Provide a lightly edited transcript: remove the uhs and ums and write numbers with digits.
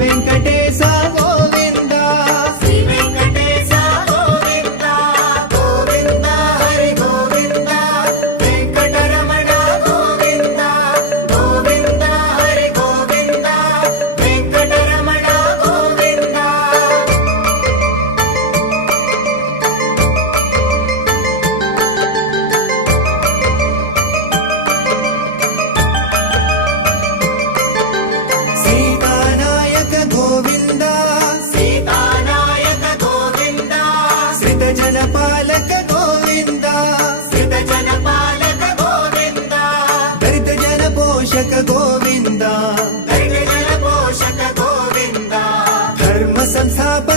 వెంకటేశ గోవింద శ్రీ వెంకటేశ గోవింద గోవింద హరి గోవింద వెంకటరమణ గోవింద గోవింద హరి గోవింద వెంకటరమణ గోవింద సీతానాయక గోవింద సీతానాయక గోవింద శ్రిత జనపాలక గోవింద శ్రిత జనపాలక గోవింద దరిద్ర జన పోషక గోవింద దరిద్ర జన పోషక గోవింద ధర్మ సంస్థాపక